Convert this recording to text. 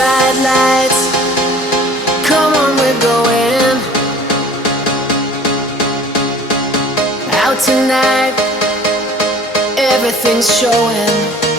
bright lights. Come on, we're going out tonight. Everything's showing.